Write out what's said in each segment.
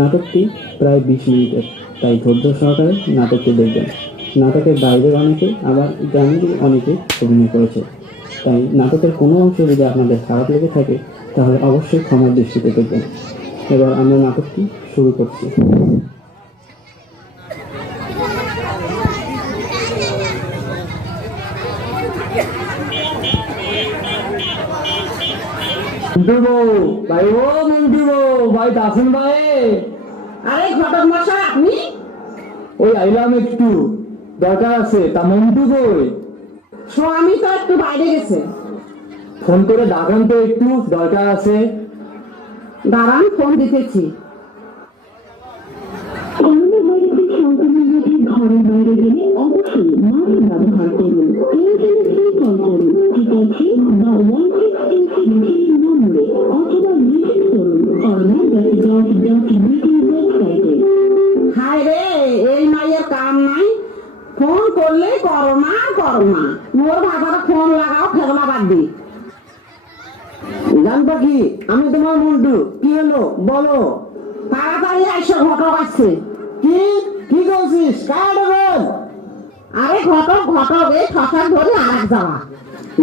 নাটকটি প্রায় 20 মিনিটের, তাই ধৈর্য সহকারে নাটকটি দেখবেন। নাটকের বাইরের অনেকে আবার গ্রামেরই অনেকে অভিনয় করেছে, তাই নাটকের কোনো অংশ যদি আপনাদের খারাপ লেগে থাকে তাহলে অবশ্যই ক্ষমার দৃষ্টিতে দেখবেন। এবার আমরা নাটকটি শুরু করছি। ভাই, ও মন্টু ভাই, দাসন ভাই। আরে ঘটক মশাই, আপনি? ওই আইলাম, একটু দরকার আছে। তা মন্টু কই? স্বামী তো একটু বাইরে গেছে। ফোন করে ডাকেন তো, একটু দরকার আছে। দাঁড়ান, ফোন দিতেছি। ঘরের বাইরে গেলে অবশ্যই মাস্ক ব্যবহার করুন। কল করুন ঠিকাছে বা 1666 নম্বরে অথবা মেসেজ করুন ওয়েবসাইটে। হায় রে, এই মাইয়ের কাম নাই, ফোন করলে করো না মোর ভাষাটা ফোন লাগাও, ফেগলা বাদ দি। জানবা কি, আমি তোমার মন্টু। কি হলো বলো? তাড়াতাড়ি আইসো, ঘটক আসছে। কি কি করছিস? কার বল? আরে ঘটক এই ঠসাক ধরে আর এক যাওয়া।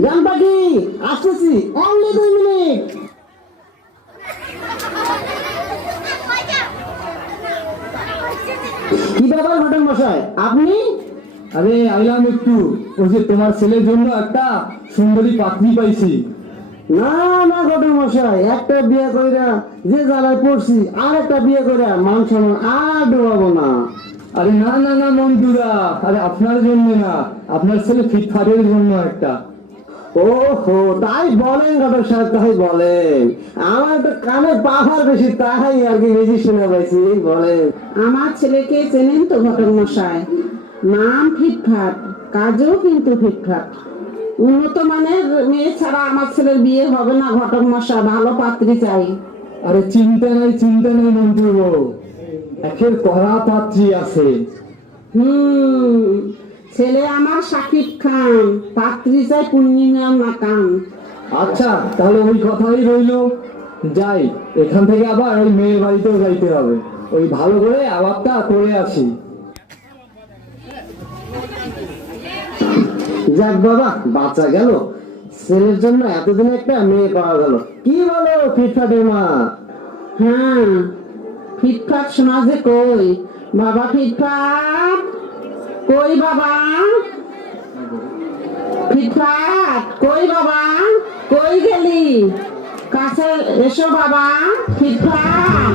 জানবা কি, আসতেছি, অনলি 2 মিনিট। কি ব্যাপার ঘটক মশাই, আপনি? আরে আইলাম একটু, ওই যে তোমার ছেলের জন্য একটা সুন্দরী পাত্রী পাইছি। না না ঘটক মশাই, একটা বিয়ে কইরা যে জ্বালায় পড়ছি, আর একটা বিয়ে কইরা মান সম্মান আর ডুবাবো না। আরে না না না মন্টুরা, আরে আপনার জন্য না, আপনার ছেলে ফিটফাটের জন্য একটা। ওহো, তাই বলেন ঘটক সাহেব, তাই বলেন। আমার তো কানে পাহাড় বেশি, তাই আর কি বেশি শুনে পাইছি। বলেন। আমার ছেলেকে চেনেন তো ঘটক মশাই? নাম ফিটফাট, কাজও কিন্তু ফিটফাট। উন্নত মানের মেয়ে ছাড়া আমার ছেলের বিয়ে হবে না ঘটক মশাই, ভালো পাত্রী চাই। আরে চিন্তা নাই মন্টু, একের কড়া পাত্রী আছে। ছেলে আমার শাকিব খান, পাত্রী চাই পূর্ণিমা নাকান। আচ্ছা, তাহলে ওই কথাই রইলো। যাই, এখান থেকে আবার ওই মেয়ের বাড়িতেও যাইতে হবে, ওই ভালো করে আলাপটা করে আসি। যাক বাবা, বাঁচা গেল, ছেলের জন্য এতদিনে একটা মেয়ে পাওয়া গেল। কি বলো ফিটফাটের মা? হ্যাঁ, ফিটফাট শোনা যে কই বাবা, ফিটফাট কই বাবা, ফিটফাট কই বাবা, কই গেলি? কাছে এসো বাবা, ফিটফাট।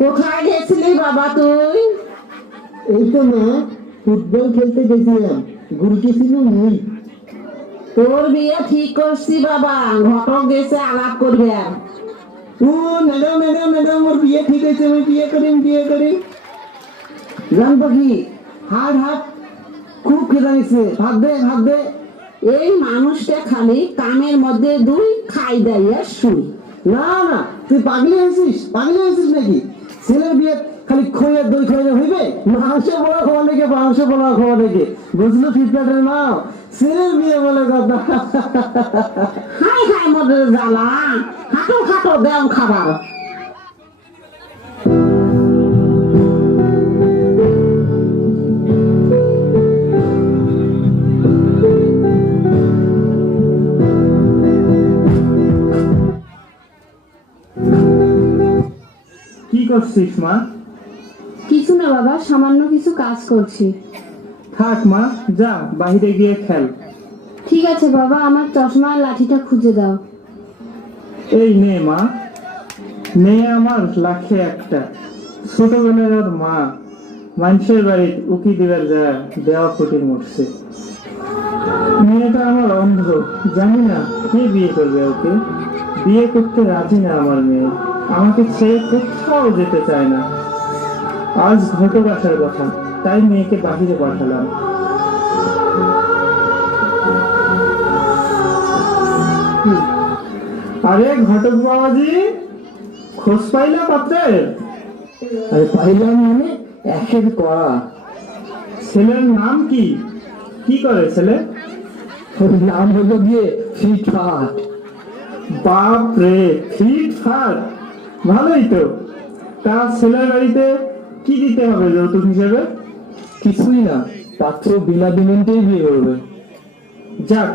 কোথায় গেছিলি বাবা তুই? এই তো না, ফুটবল খেলতে গেছিলাম, গুরুকে ছিল নেই। তোর বিয়ে ঠিক করছি বাবা, ঘটক গেছে আলাপ করবে। ও ম্যাডাম ম্যাডাম ম্যাডাম, ওর বিয়ে ঠিক হয়েছে, আমি বিয়ে করি। জানবো কি, হাট খুব খেতে নিচ্ছে, ভাত দে। এই মানুষটা খালি কামের মধ্যে দুই খাই দেয় শুই। না না, তুই পাগলি হয়েছিস নাকি? ছেলের বিয়ে খালি খইয়ের দই খাইলে হইবে? মাংস বলা খাওয়া লেগে বুঝলো ফিটফাটের নাম? ছেলের বিয়ে বলে কথা। হাই মধ্যে জ্বালা, হাঁটো দেও খাবার। কি করছিস মা? কিছু না বাবা, সামান্য কিছু কাজ করছি। থাক মা, যা বাহিরে গিয়ে খেল। ঠিক আছে বাবা, আমার চশমার লাঠিটা খুঁজে দাও। এই নে মা, মেয়ে আমার লাখে একটা, ছোটবেলার ওর মা মানুষের বাড়িতে উকি দিবার যায় দেওয়া ফুটির মরছে। মেয়েটা আমার অন্ধ, জানি না কে বিয়ে করবে ওকে। বিয়ে করতে রাজি না আমার মেয়ে, আমাকে ছেড়ে কোথাও যেতে চায় না। আজ ঘটক আসার কথা, তাই মেয়েকে বাহিরে পাঠালাম। আরে ঘটক বাবাজি, খোঁজ পাইলা পাত্রের? আরে পাইলাম মানে একের করা। ছেলের নাম কি? কি করে ছেলে? ওর নাম হলো গিয়ে ফিটফাট। বাপ রে, ফিটফাট, ভালোই তো। তা ছেলের বাড়িতে কি দিতে হবে যৌতুক হিসেবে? কিছুই না, পাত্র বিনা পেমেন্টেই বিয়ে করবে। যাক,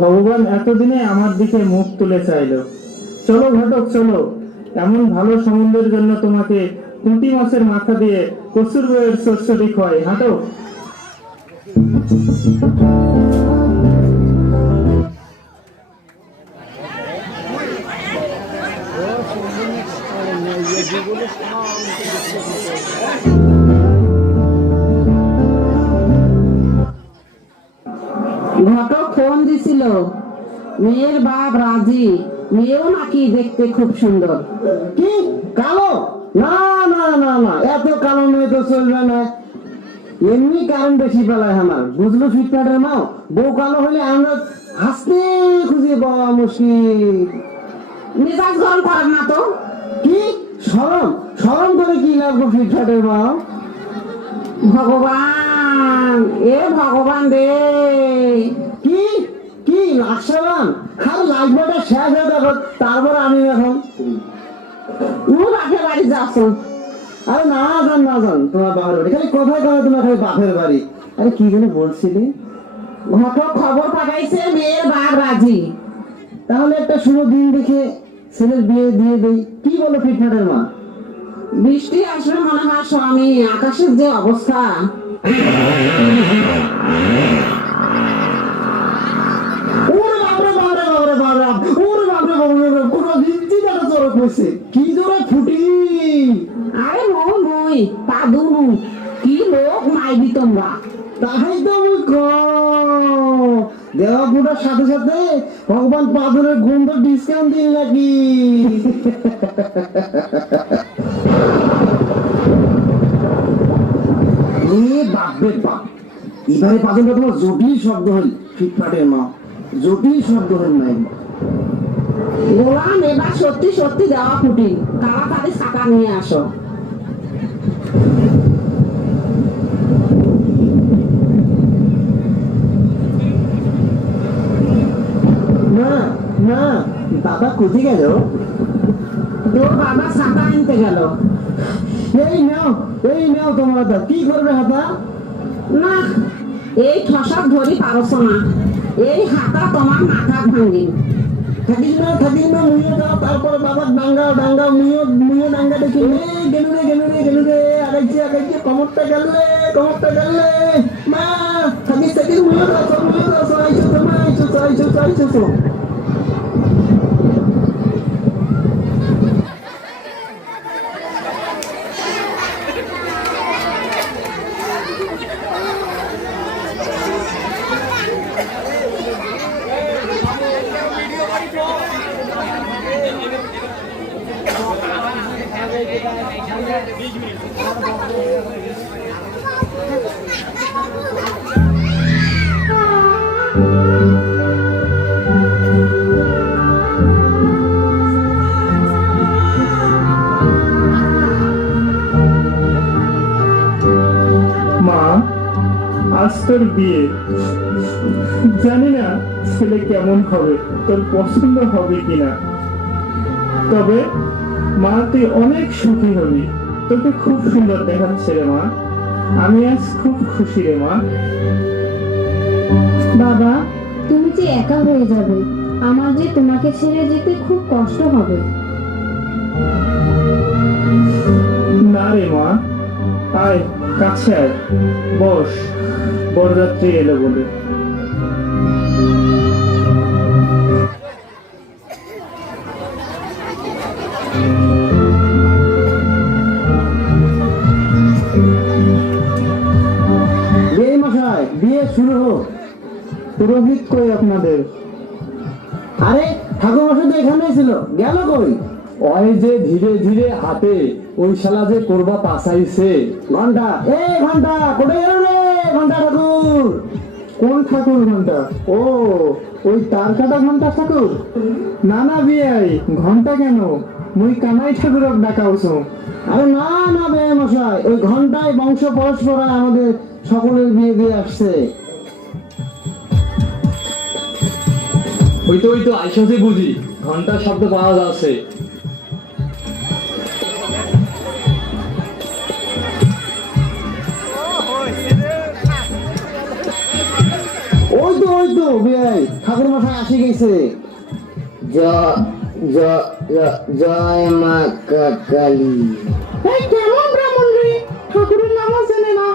ভগবান এতদিনে আমার দিকে মুখ তুলে চাইলো। চলো ঘটক চলো, এমন ভালো সম্বন্ধের জন্য তোমাকে পুঁটি মাছের মাথা দিয়ে কচুর বইয়ের সরষরি খোয়াই, হাঁটো। ঘটক ফোন দিছিল, মেয়ের বাপ রাজি, মেয়েও নাকি দেখতে খুব সুন্দর। কি কালো? না না না না, এত কালো মেয়ে তো চলবে না। এমনি কারণ বেশি পেলায় আমার, বুঝলো ফিটফাটের মাও? বউ কালো হলে আমরা হাসতে খুঁজে পাওয়া মুশকিল। মেজাজ গরম করেন না তো। কি শরম? শরম করে কি লাগবো ফিটফাটের মাও? ভগবান, এ ভগবান রে। কি কি লাকসালাম? আর লাগবাটা শেষ হয়ে দেখো, তারপর আমি এখন। বাপের বাড়ি যাচ্ছ? আরে না যান না যান, তোমার বাপের বাড়ি খালি কোথায় কথা, তোমার খালি বাপের বাড়ি। আরে কি যেন বলছিলি? ঘটক খবর পাঠাইছে মেয়ের বাপ রাজি। তাহলে একটা শুভ দিন দেখে ছেলের বিয়ে দিয়ে দেই। কি বলো ফিটফাটের মা? বৃষ্টি আসলে মনে হয় স্বামী, আকাশের যে অবস্থা। ওরে বাপরে বাপরে বাপরে বাপরে, ওরে বাপরে বাপরে বাপরে, পুরো ভিত্তি একটা চরক হয়েছে। কি জোরে ফুটি! আরে নই নই, পাদু নু, কি লোক মাইবি তোমরা। তাই তো আমি দেওয়া ফুটার সাথে সাথে ভগবান পাথরের গন্ধ ডিসকাউন্ট দিন নাকি? বাপরে বাপ, এবারে পাথরটা তোমার জটিল শব্দ হল ফিটফাটের মা, জটিল শব্দ হল নাই। গোলাম, এবার সত্যি সত্যি দেওয়া ফুটি, তাড়াতাড়ি ছাতা নিয়ে আসো। না না, দাদা কোথায় গেল? তোর বাবা ছাতা আনতে গেল। এই নাও তোমার হাতা। কি করবে হাতা? না, এই ঠসাক ধরি পারছ না, এই হাতা তোমার মাথা ভাঙি। থাকিস না মুইও যাও, তারপরে বাবা ডাঙ্গাও ডাঙ্গাও, মুইও ডাঙ্গা দেখি। গেলু রে আগাইছি কমরটা গেলে মা, থাকিস মুইও যাও আইছো মা, আইছো। মা, আজ তোর বিয়ে। জানি না ছেলে কেমন হবে, তোর পছন্দ হবে কিনা, তবে মা তুই অনেক সুখী হবি। তোকে খুব সুন্দর দেখাচ্ছে রে মা, আমি আজ খুব খুশি রে মা। বাবা, তুমি যে একা হয়ে যাবে, আমার যে তোমাকে ছেড়ে যেতে খুব কষ্ট হবে। না রে মা, আয় কাছে আয়, বস, বরযাত্রী এলো বলে। মশাই, বিয়ে শুরু হোক। পুরোহিত কই আপনাদের? আরে ঠাকুর মশাই তো এখানেই ছিল, গেল কই? ওই যে ধীরে ধীরে হাঁটে, ওই শালা যে করবা পাসাইছে। ঘন্টা, এ ঘন্টা কোথায় গেল রে? ঘন্টা ঠাকুর। কোন ঠাকুর ঘন্টা? ও, ওই তার কাটা ঘন্টা ঠাকুর? না না বিয়াই, ঘন্টা কেন? মুই কানাই ঠাকুরক ডাকাওছো। আরে না না বে মশাই, ওই ঘন্টায় বংশ পরস্পরায় আমাদের সকলের বিয়ে দিয়ে আসছে। ওই তো আইসতে বুঝি, ঘন্টার শব্দ পাওয়া যাচ্ছে। ওই তো বিয়াই, ঠাকুর মশাই আসি গেছে। জয় মা কালী। এই কেমন ব্রাহ্মণ রে, ঠাকুরের নামও চেনে না।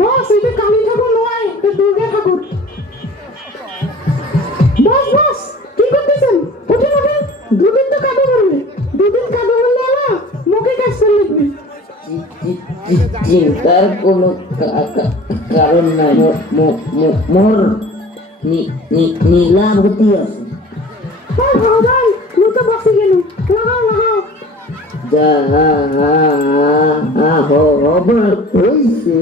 বস, এটা কালী ঠাকুর নয়, এটা দুর্গা ঠাকুর। বস কি করতেছেন? উঠে দুদিন তো কাদু বলবে, দুদিন কাদু বললে না মুখে কাজটা লিখবি। চিন্তার কোনো কারণ নাই, মোর নীলাবতী আছে। ভগবান, তুই তো বসে গেল। লাগাও যা হবে হইছে।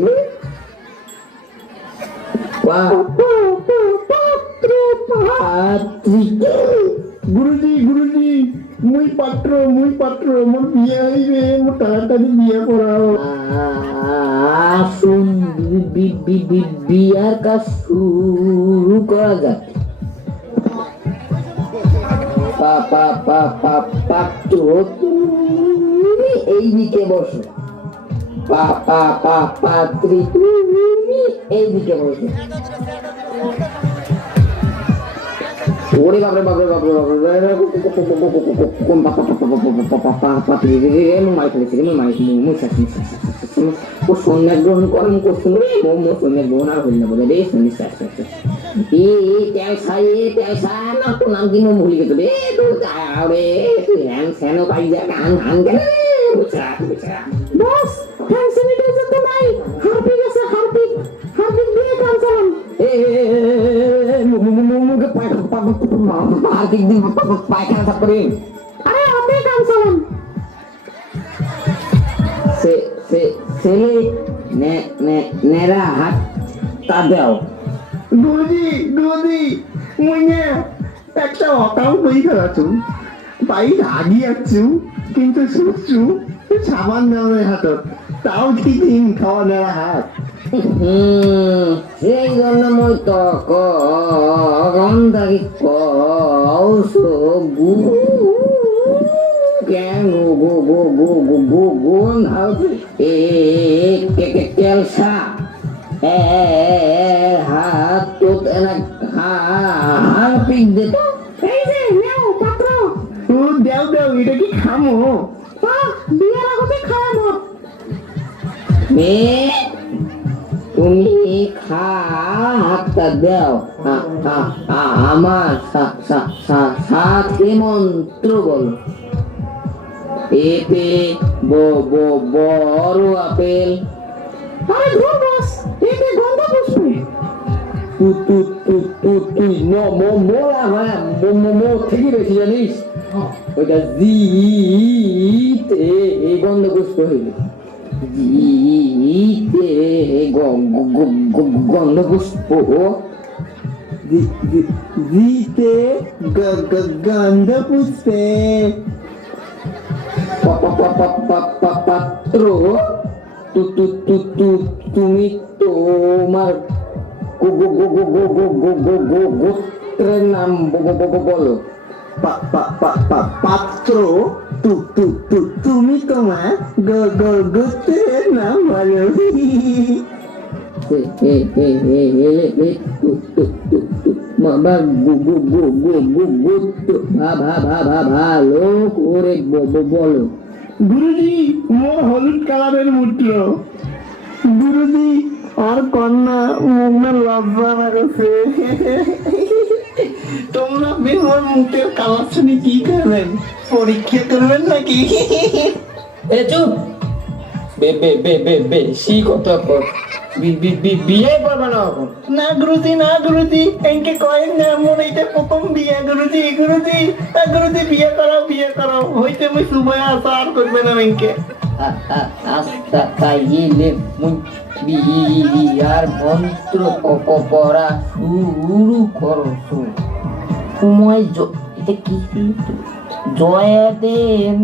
গুরুজি মুই পাত্র মোর বিয়ে হইবে, মোর তাড়াতাড়ি বিয়ে করাও। আসুন বিয়ার কাজ শুরু করা যাক। পাত্র তুমি এইদিকে বসো, পাত্রী তুমি এইদিকে বসো। ওরে বাপরে বাপরে বাপরে ও সন্ন্যাস গ্রহণ করেন করছেন রে, সন্ন্যাস গ্রহণ আর হইল না বলে রে। না তোর নাম কি ভুলে গেছো রে? রে তুই হ্যান স্যানো পাই যা গান গান গেলে বস, হ্যান্ড স্যানিটাইজার তো নাই। হারপিক আছে, হারপিক দিয়ে কাম চালান। মুখে পায়খানা থাক করে। আরে আপনি কাম চালান। ছেলে নেরা হাত তা দাও। গুরুজি মুই না একটা অকাউ বই ফেলাছু, বাই রাগি আছু, কিন্তু সুচু সাবান দেওয়ার হাতত, তাও ঠিক খাওয়া নেওয়া হাত। সেই জন্য মই তো গন্ধারি কৌশো কেলসা হাত হারপিক দে তো। এই যে নেও পাত্র। দেও এটা কি খামো? বিয়ের আগতে খাওয়া মত। তুমি হাতটা দাও, আমার সাথে মন্ত্র বলো। এপে বড় আপেল। আরে ধুর বস, এতে গন্ধ পুষ্পে। তুই মোলা থেকে বেশি জানিস। ওইটা জিতে এই গন্ধ পুষ্প হইবে, জিতে গন্ধ পুষ্প, জিতে গন্ধ পুষ্পে। পাত্র তুমি তোমার গোত্রের নাম বলো। পাত্র তুমি তোমার গোত্রের নাম বলো। ভালো করে বলো। গুরুজি মোর হলুদ কালারের মূত্র। গুরুজি আর কন্যা মুখে লজ্জা লাগছে। তোমরা মোর মুখের কালার শুনে কি করবেন? পরীক্ষা করবেন নাকি? এ চুপ, বেশি কথা কর। বিয়ে করবে না এখন? না গুরুজি এনকে কয়েন না, মোর এইটা প্রথম বিয়ে। গুরুজি বিয়ে করাও হইতে মুই সুবয়া আসা আর করবে না এনকে। তাইলে বিয়ার মন্ত্র পড়া শুরু করছো সময় এটা কি জয় দেন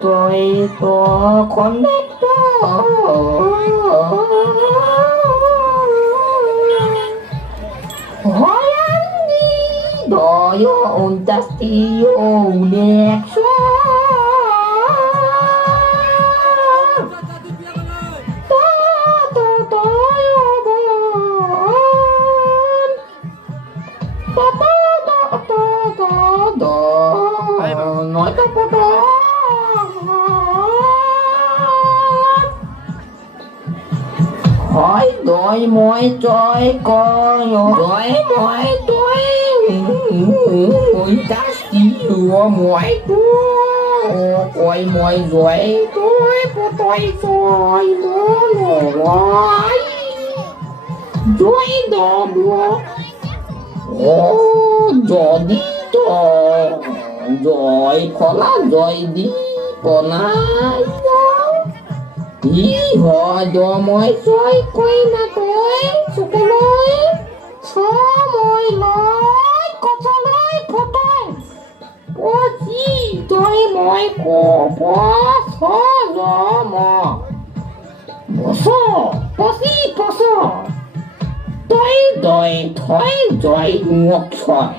তয় তখন হয়ান্দি দয় অন্তাস্তি একশো নয়টা পট হয় দয় ময় চয় কয় দয় ময় তয় ওইটাস্তি ময় তো কয় ময় জয় তয় পতয় চয় নয় জয় দব ও যদি তো জয় ফলা জয় দি পনাই ই হয় দময় ছয় কই না তই সকলয় সময় লয় কথা লয় ফটাই পচি তই মই ক পছ জম বস পচি পছ তই দয় থয় জয় মোক ছয়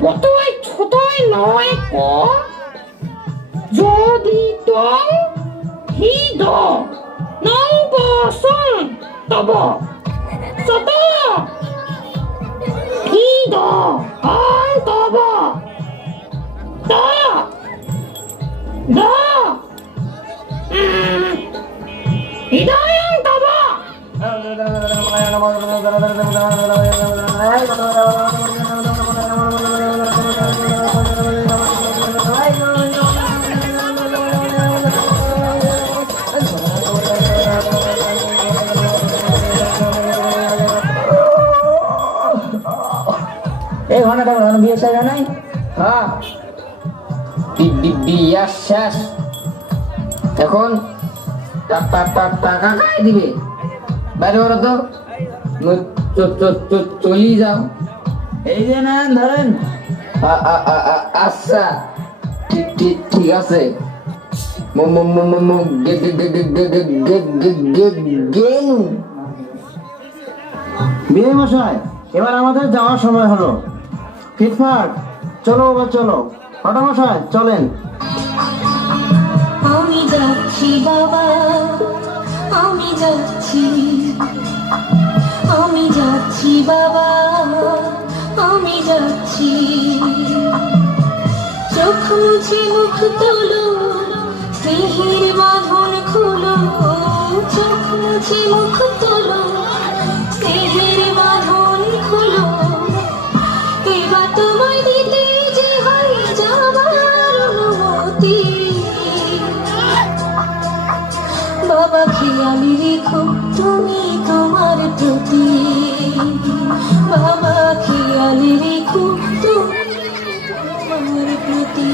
পতয় ছোটয় নয় ক যদি তই হি দ নং বসন তব সত হি দ আন তব ত দ হৃদয় তব এই ঘন্টা বিয়ে শেষ হয় নাই হ্যাঁ বিয়া শেষ এখন টাকা খাই দিবে বাইরে ওরা তো চলি যাও এই যে না ধরেন আচ্ছা ঠিক আছে বিয়ে মশাই এবার আমাদের যাওয়ার সময় হলো ফিটফাট চলো এবার চলো হঠামশাই চলেন আমি যাচ্ছি বাবা আমি যাচ্ছি আমি যাচ্ছি বাবা আমি যাচ্ছি চোখ মুছে মুখ তোলো স্নেহের বাঁধন খুলো চোখ মুছে মুখ তোলো স্নেহের বাঁধন খুলো এবার তোমায় দিতে যে হয় যাবার অনুমতি বাবা খেয়ালি রেখো তুমি তোমার প্রতি বাবা খেয়ালি রেখো তুমি তোমার প্রতি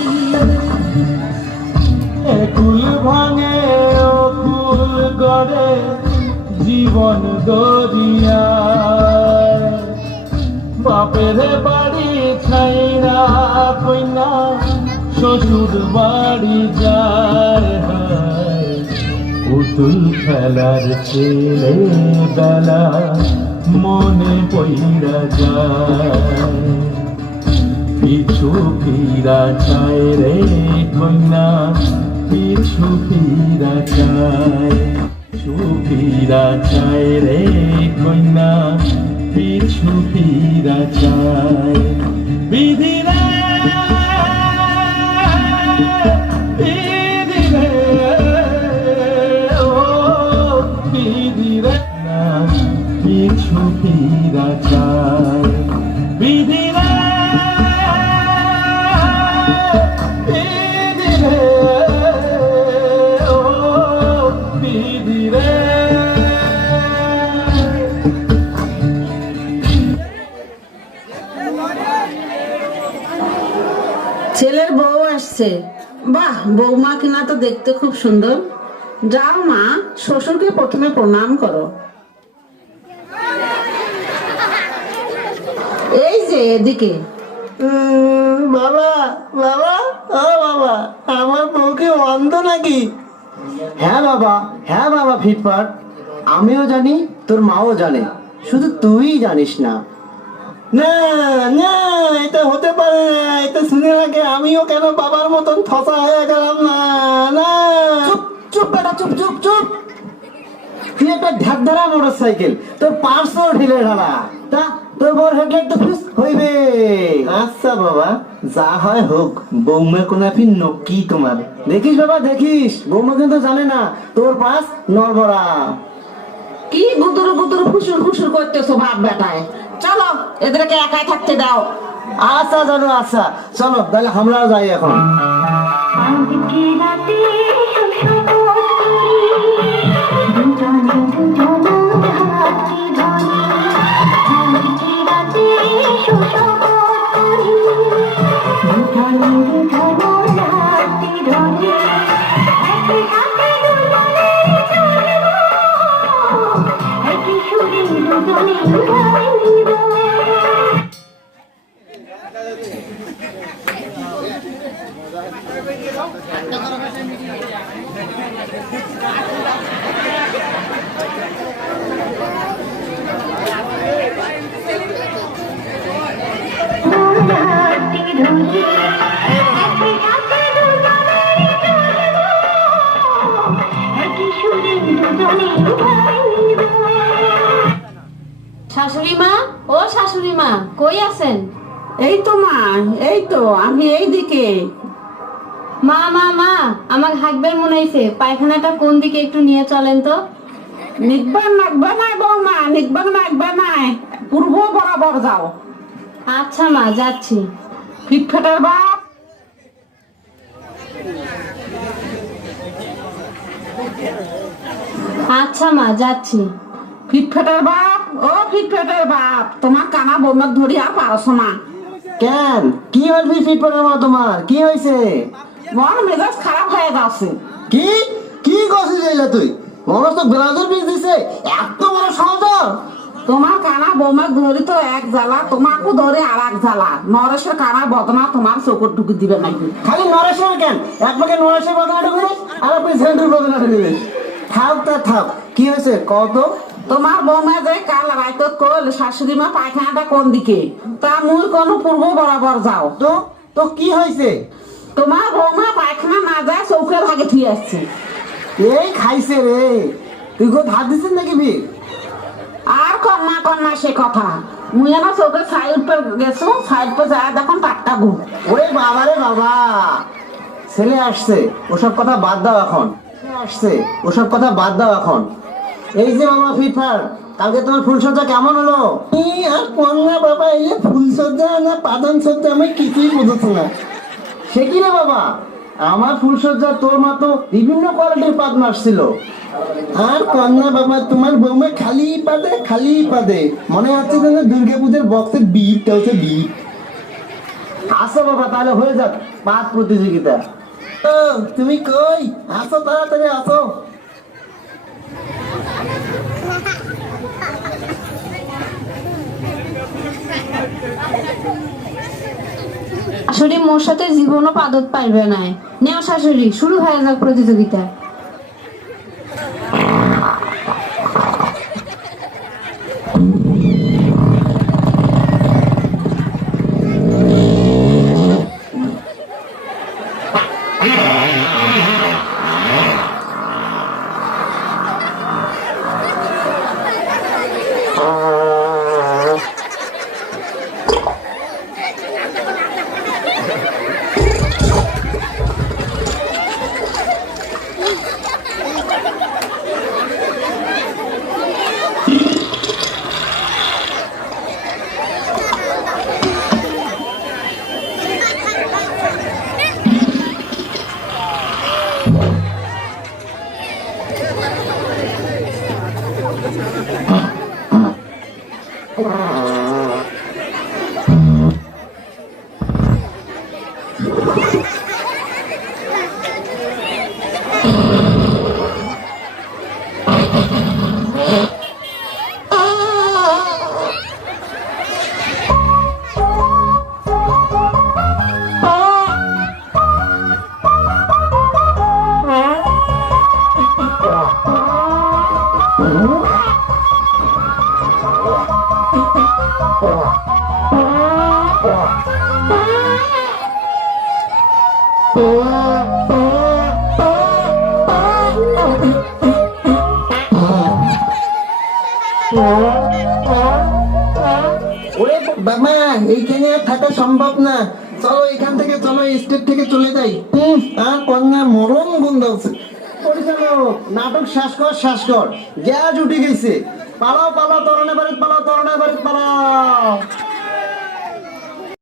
কুল ভাঙে ও কুল গড়ে জীবন দরিয়া বাপের বাড়ি ছাইরা কইনা শ্বশুর বাড়ি যায় পুতুল খেলার ছেলে বেলা মনে পইরা যায় পিছু ফিরা চায় রে কইনা পিছু ফিরা চায় পিছু ফিরা চায় রে কইনা পিছু ফিরা চায় বিধি রে বিধি রে ও বিধি রে না পিছু ফিরা চায় বিধি রে ছেলের বউ আসছে বাহ বৌমা কিনা তো দেখতে খুব সুন্দর যাও মা, শ্বশুরকে প্রথমে প্রণাম করো। এই যে এদিকে। বাবা বাবা, ও বাবা, আমার বউকে অন্ধ নাকি? হ্যাঁ বাবা ফিটফাট, আমিও জানি, তোর মাও জানে, শুধু তুই জানিস না। না না, এটা হতে পারে না। এটা শুনে লাগে আমিও কেন বাবার মতন ফসা হয়ে গেলাম। না না, চুপ চুপ বেটা, চুপ চুপ চুপ। তুই একটা ঢাকধারা মোটর সাইকেল, তোর পার্সও ঢিলে ঢালা, তা তোর বড় হেডলাইট তো ফিস হইবে। আচ্ছা বাবা, যা হয় হোক, বৌমা কোনাফি নকি তোমার। দেখিস বাবা দেখিস, বৌমা কিন্তু জানে না তোর পাস নরবরা। কি গুদুর গুদুর ফুসুর ফুসুর করতেছো বাপ বেটায়? চলো, এদেরকে একাই থাকতে দাও। আচ্ছা জানো, আচ্ছা চলো তাহলে আমরাও যাই এখন। আজকে রাতে সুসুর দুজনে দুজন হাতে ধরে আজকে রাতে সুসুর দুজনে দুজন হাতে ধরে একসাথে দুজনে চলব একই সুরে দুজনে গাইব। শাশুড়ি মা, ও শাশুড়ি মা, কই আছেন? এই তো মা, এই তো আমি এইদিকে। মা মা মা, আমার হাঁকবের মনে হয়েছে, পায়খানাটা কোন দিকে একটু নিয়ে চলেন তো। নিকবান নাকবা নাই বৌমা, নিকবান নাকবা নাই, পূর্ব বরাবর যাও। আচ্ছা মা, যাচ্ছি। ফিটফাটের বাপ, আচ্ছা মা, যাচ্ছি। ফিটফাটের বাপ, ও ফিটফাটের বাপ, তোমার কানা বৌমার ধরি আর পারছো না। কেন, কি হইবি ফিটফাটের মা? তোমার কি হয়েছে? মন মেজাজ খারাপ হয়ে যাচ্ছে। কি কি করছিস এইলা তুই? মনে তো ব্লাউজের পিস দিছে, এত বড় সহজর। তোমার কানা বৌমার ধরি তো এক জ্বালা, তোমাকে ধরে আর এক জ্বালা। নরেশের কানা বদনা তোমার চোখর ঢুকে দিবে নাকি? খালি নরেশের কেন, এক পাকে নরেশের বদনা ঢুকে দিস, আর আপনি সেন্টুর বদনা ঢুকে দিস। থাক তা থাক, কি হয়েছে কত? তোমার বৌমা যে কাল রাইত কল শাশুড়ি মা পায়খানাটা কোন দিকে, তা মুই কোনো পূর্ব বরাবর যাও। তো তো কি হয়েছে? তোমার বৌমা পায়খানা না যায় চৌকের ভাগে থুয়ে আসছে। এই খাইছে রে, তুই কো ধার দিছিস নাকি বি? আর কন্যা কন্যা সে কথা, মুই না চৌকের সাইড পর গেছো, সাইড পর যায় দেখুন টাটকা ঘুম। ওরে বাবা রে বাবা, ছেলে আসছে, ওসব কথা বাদ দাও এখন। আসছে, ওসব কথা বাদ দাও এখন। এই যে মামা ফিটফাট, কালকে তোমার ফুলসজ্জা কেমন হলো? আর কন্যা বাবা, এই যে ফুলসজ্জা না পাদন সজ্জা আমি কিছুই বুঝেছি না। সে কি রে বাবা, আমার ফুলসজ্জা তোর মা তো বিভিন্ন কোয়ালিটির পাদ মারছিল। আর কন্যা বাবা, তোমার বৌমা খালি পাদে, মনে হচ্ছে যেন দুর্গা পুজোর বক্সের বিট হচ্ছে বিট। আসো বাবা, তাহলে হয়ে যাক পাদ প্রতিযোগিতা। ও তুমি কই আসো, তাড়াতাড়ি আসো। শাশুড়ি মোর সাথে জীবনও পাদত পারবে না। নেও শাশুড়ি, শুরু হয়ে যাক প্রতিযোগিতা। ওরে বাবা, এইখানে আর থাকা সম্ভব না, চলো এখান থেকে, চলো স্টেট থেকে চলে যাই। আর কন্যা মরণ গন্ধ আছে। পরিচালক, নাটক শেষ কর, গ্যাস উঠে গেছে, পালাও পালাও, তরণে বাড়ি পালাও, তরণে বাড়ি পালাও।